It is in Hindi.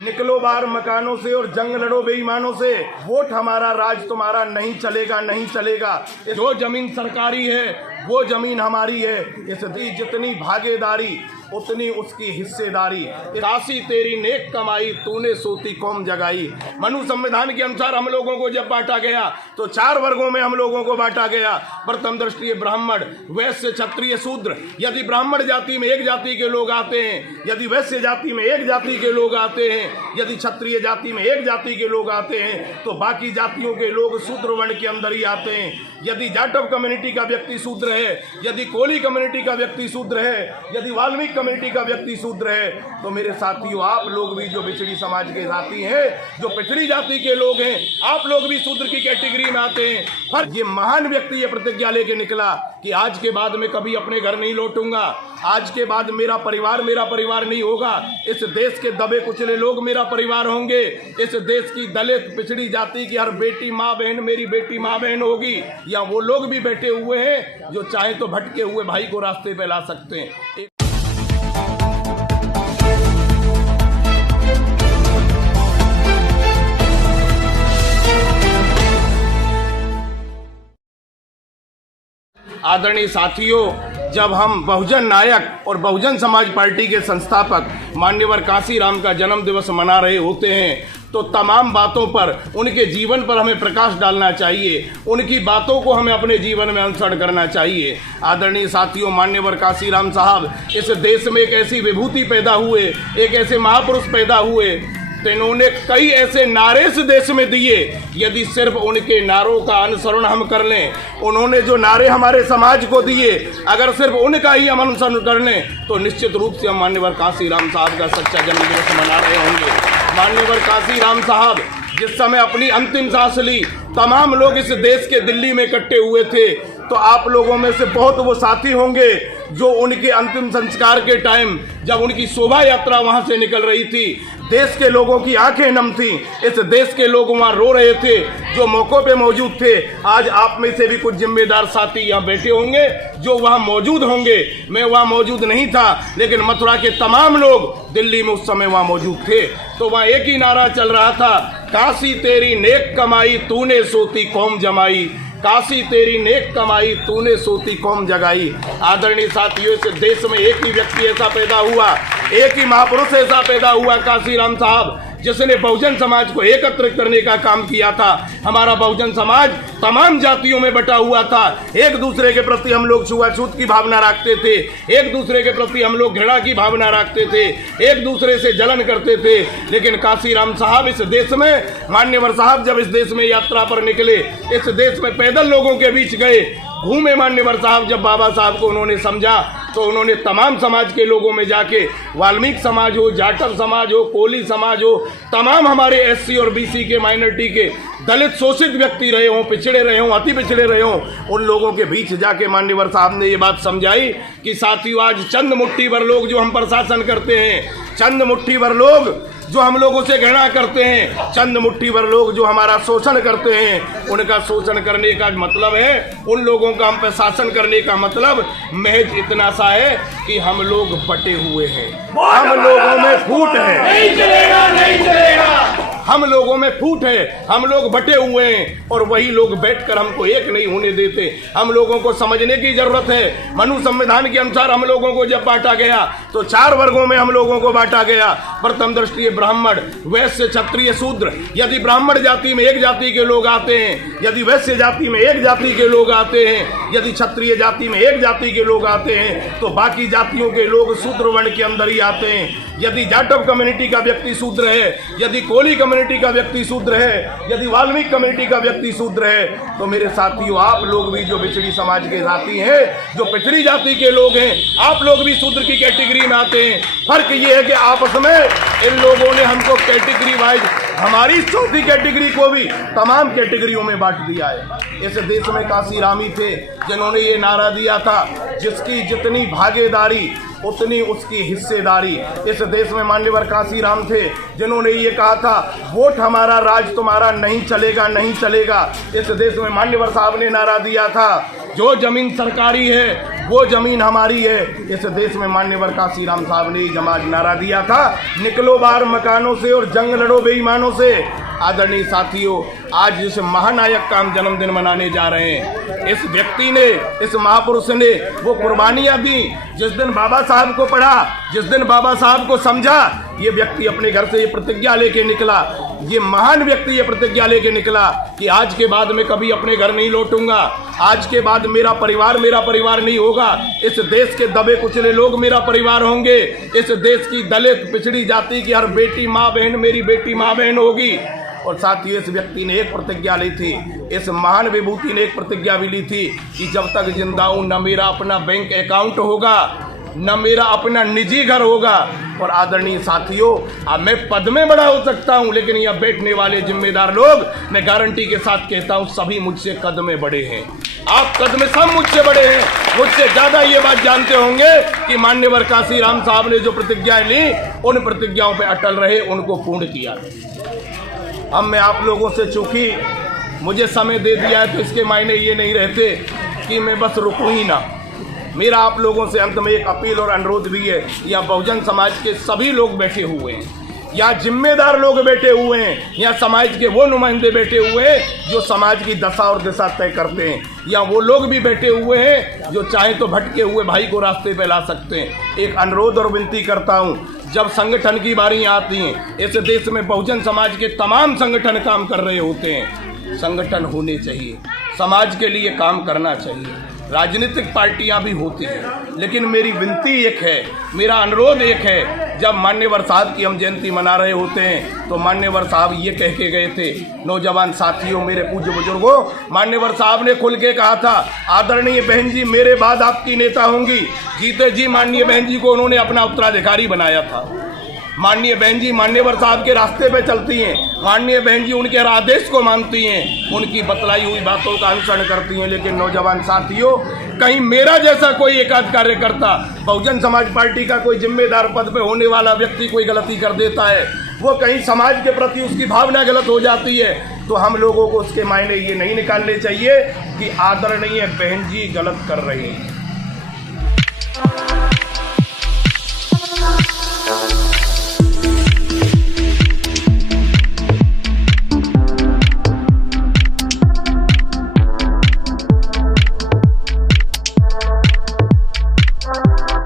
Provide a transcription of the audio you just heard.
निकलो बाहर मकानों से और जंग लड़ो बेईमानों से। वोट हमारा, राज तुम्हारा नहीं चलेगा, नहीं चलेगा। जो जमीन सरकारी है वो जमीन हमारी है। इसकी जितनी भागीदारी उतनी उसकी हिस्सेदारी। काशी तेरी नेक कमाई, तूने सोती कौम जगाई। मनु संविधान के अनुसार हम लोगों को जब बांटा गया तो 4 वर्गों में हम लोगों को बांटा गया। प्रथम दृष्टि ब्राह्मण, वैश्य, क्षत्रिय, शूद्र। यदि ब्राह्मण जाति में एक जाति के लोग आते हैं, यदि वैश्य जाति में एक जाति के लोग आते हैं, यदि क्षत्रिय जाति में एक जाति के लोग आते हैं, तो बाकी जातियों के लोग शूद्र वर्ण के अंदर ही आते हैं। यदि जाटव कम्युनिटी का व्यक्ति शूद्र है, यदि कोली कम्युनिटी का व्यक्ति शूद्र है, यदि वाल्मीकि कम्युनिटी का व्यक्ति शूद्र है, तो मेरे साथियों आप लोग भी जो पिछड़ी समाज के जाति हैं, जो पिछड़ी जाति के लोग हैं, आप लोग भी शूद्र की कैटेगरी में आते हैं। पर ये महान व्यक्ति ये प्रतिज्ञा लेके निकला कि आज के बाद मैं कभी अपने घर नहीं लौटूंगा, आज के बाद मेरा परिवार नहीं होगा। इस देश के दबे कुचले लोग मेरा परिवार होंगे। इस देश की दलित पिछड़ी जाति की हर बेटी माँ बहन मेरी बेटी माँ बहन होगी। या वो लोग भी बैठे हुए हैं जो चाहे तो भटके हुए भाई को रास्ते पे ला सकते हैं। आदरणीय साथियों, जब हम बहुजन नायक और बहुजन समाज पार्टी के संस्थापक मान्यवर कांसीराम का जन्म दिवस मना रहे होते हैं, तो तमाम बातों पर, उनके जीवन पर हमें प्रकाश डालना चाहिए। उनकी बातों को हमें अपने जीवन में अनुसरण करना चाहिए। आदरणीय साथियों, मान्यवर कांसीराम साहब इस देश में एक ऐसी विभूति पैदा हुए, एक ऐसे महापुरुष पैदा हुए जिन्होंने कई ऐसे नारे इस देश में दिए। यदि सिर्फ उनके नारों का अनुसरण हम कर लें, उन्होंने जो नारे हमारे समाज को दिए, अगर सिर्फ उनका ही हम अनुसरण कर लें, तो निश्चित रूप से हम मान्यवर कांसीराम साहब का सच्चा जन्मदिवस मना रहे होंगे। मान्यवर कांसीराम साहब जिस समय अपनी अंतिम सांस ली, तमाम लोग इस देश के दिल्ली में इकट्ठे हुए थे। तो आप लोगों में से बहुत वो साथी होंगे जो उनके अंतिम संस्कार के टाइम, जब उनकी शोभा यात्रा वहां से निकल रही थी, देश के लोगों की आंखें नम थी। इस देश के लोग वहां रो रहे थे जो मौकों पे मौजूद थे। आज आप में से भी कुछ जिम्मेदार साथी यहाँ बैठे होंगे जो वहां मौजूद होंगे। मैं वहां मौजूद नहीं था, लेकिन मथुरा के तमाम लोग दिल्ली में उस समय वहां मौजूद थे। तो वहां एक ही नारा चल रहा था, काशी तेरी नेक कमाई, तूने सोती कौम जमाई। काशी तेरी नेक कमाई, तूने सोती कौम जगाई। आदरणीय साथियों, इस देश में एक ही व्यक्ति ऐसा पैदा हुआ, एक ही महापुरुष ऐसा पैदा हुआ, कांसीराम साहब, जिसने बहुजन समाज को एकत्रित करने का काम किया था। हमारा बहुजन समाज तमाम जातियों में बटा हुआ था। एक दूसरे के प्रति हम लोग छुआछूत की भावना रखते थे, एक दूसरे के प्रति हम लोग घृणा की भावना रखते थे, एक दूसरे से जलन करते थे। लेकिन कांसीराम साहब इस देश में, मान्यवर साहब जब इस देश में यात्रा पर निकले, इस देश में पैदल लोगों के बीच गए, घूमे मान्यवर साहब, जब बाबा साहब को उन्होंने समझा, तो उन्होंने तमाम समाज के लोगों में जाके, वाल्मीकि समाज हो, जाटव समाज हो, कोली समाज हो, तमाम हमारे एससी और बीसी के, माइनॉरिटी के, दलित शोषित व्यक्ति रहे हों, पिछड़े रहे हों, अति पिछड़े रहे हों, उन लोगों के बीच जाके मान्यवर साहब ने ये बात समझाई कि साथियों, आज चंद मुट्ठी भर लोग जो हम पर शासन करते हैं, चंद मुट्ठी भर लोग जो हम लोगों से घृणा करते हैं, चंद मुट्ठी भर लोग जो हमारा शोषण करते हैं, उनका शोषण करने का मतलब है, उन लोगों का हम पे शासन करने का मतलब महज इतना सा है कि हम लोग बटे हुए हैं, हम लोगों में फूट है, नहीं चलेगा, नहीं चलेगा, हम लोगों में फूट है, हम लोग बटे हुए हैं और वही लोग बैठकर हमको एक नहीं होने देते। हम लोगों को समझने की जरूरत है। मनु संविधान के अनुसार हम लोगों को जब बांटा गया तो 4 वर्गों में हम लोगों को बांटा गया। प्रथम दृष्टि ब्राह्मण, वैश्य, क्षत्रिय, शूद्र। यदि ब्राह्मण जाति में एक जाति के लोग आते हैं, यदि वैश्य जाति में एक जाति के लोग आते हैं, यदि क्षत्रिय जाति में एक जाति के लोग आते हैं, तो बाकी जातियों के लोग शूद्र वर्ण के अंदर ही आते हैं। यदि जाटव कम्युनिटी का व्यक्ति शूद्र है, यदि कोली कम्युनिटी का व्यक्ति शूद्र है, यदि वाल्मीकि कम्युनिटी का व्यक्ति शूद्र है, तो मेरे साथियों आप लोग भी जो पिछड़ी समाज के जाति हैं, जो पिछड़ी जाति के लोग हैं, आप लोग भी शूद्र की कैटेगरी में आते हैं। फर्क ये है कि आपस में इन लोगों ने हमको कैटेगरी वाइज, हमारी चौथी कैटेगरी को भी तमाम कैटेगरियों में बांट दिया है। इस देश में कांसीराम ही थे जिन्होंने ये नारा दिया था, जिसकी जितनी भागीदारी उतनी उसकी हिस्सेदारी। इस देश में मान्यवर कांसीराम थे जिन्होंने ये कहा था, वोट हमारा, राज तुम्हारा नहीं चलेगा, नहीं चलेगा। इस देश में मान्यवर साहब ने नारा दिया था, जो जमीन सरकारी है वो ज़मीन हमारी है। इस देश में मान्यवर काशीराम साहब ने जमात नारा दिया था, निकलो बाहर मकानों से और जंग लड़ो बेईमानों से। आदरणीय साथियों, आज जिस महानायक का हम जन्मदिन मनाने जा रहे हैं, इस व्यक्ति ने, इस महापुरुष ने वो कुर्बानियाँ दी। जिस दिन बाबा साहब को पढ़ा, जिस दिन बाबा साहब को समझा, ये व्यक्ति अपने घर से ये प्रतिज्ञा लेके निकला, ये महान व्यक्ति ये प्रतिज्ञा लेके निकला कि आज के बाद मैं कभी अपने घर नहीं लौटूंगा, आज के बाद मेरा परिवार नहीं होगा, इस देश के दबे कुचले लोग मेरा परिवार होंगे, इस देश की दलित पिछड़ी जाति की हर बेटी माँ बहन मेरी बेटी माँ बहन होगी। और साथ ही इस व्यक्ति ने एक प्रतिज्ञा ली थी, इस महान विभूति ने एक प्रतिज्ञा भी ली थी कि जब तक जिंदा हूं न मेरा अपना बैंक अकाउंट होगा, न मेरा अपना निजी घर होगा। और आदरणीय साथियों, अब मैं पद में बड़ा हो सकता हूं, लेकिन यह बैठने वाले जिम्मेदार लोग, मैं गारंटी के साथ कहता हूं, सभी मुझसे कद में बड़े हैं। आप कद में सब मुझसे बड़े हैं, मुझसे ज़्यादा ये बात जानते होंगे कि मान्यवर काशीराम साहब ने जो प्रतिज्ञाएं ली, उन प्रतिज्ञाओं पर अटल रहे, उनको पूर्ण किया। अब मैं आप लोगों से, चूंकि मुझे समय दे दिया है, तो इसके मायने ये नहीं रहते कि मैं बस रुकूं ही ना। मेरा आप लोगों से अंत में एक अपील और अनुरोध भी है, या बहुजन समाज के सभी लोग बैठे हुए हैं, या जिम्मेदार लोग बैठे हुए हैं, या समाज के वो नुमाइंदे बैठे हुए हैं जो समाज की दशा और दिशा तय करते हैं, या वो लोग भी बैठे हुए हैं जो चाहे तो भटके हुए भाई को रास्ते पे ला सकते हैं। एक अनुरोध और विनती करता हूँ, जब संगठन की बारी आती है, इस देश में बहुजन समाज के तमाम संगठन काम कर रहे होते हैं। संगठन होने चाहिए, समाज के लिए काम करना चाहिए, राजनीतिक पार्टियां भी होती हैं, लेकिन मेरी विनती एक है, मेरा अनुरोध एक है, जब मान्यवर साहब की हम जयंती मना रहे होते हैं, तो मान्यवर साहब ये कह के गए थे, नौजवान साथियों, मेरे पूज्य बुजुर्गों, मान्यवर साहब ने खुल के कहा था, आदरणीय बहन जी मेरे बाद आपकी नेता होंगी। जीते जी माननीय बहन जी को उन्होंने अपना उत्तराधिकारी बनाया था। माननीय बहन जी मान्यवर साहब के रास्ते पे चलती हैं, माननीय बहन जी उनके हर आदेश को मानती हैं, उनकी बतलाई हुई बातों का अनुसरण करती हैं। लेकिन नौजवान साथियों, कहीं मेरा जैसा कोई एकाध कार्यकर्ता, बहुजन समाज पार्टी का कोई जिम्मेदार पद पे होने वाला व्यक्ति कोई गलती कर देता है, वो कहीं समाज के प्रति उसकी भावना गलत हो जाती है, तो हम लोगों को उसके मायने ये नहीं निकालने चाहिए कि आदरणीय बहन जी गलत कर रही हैं।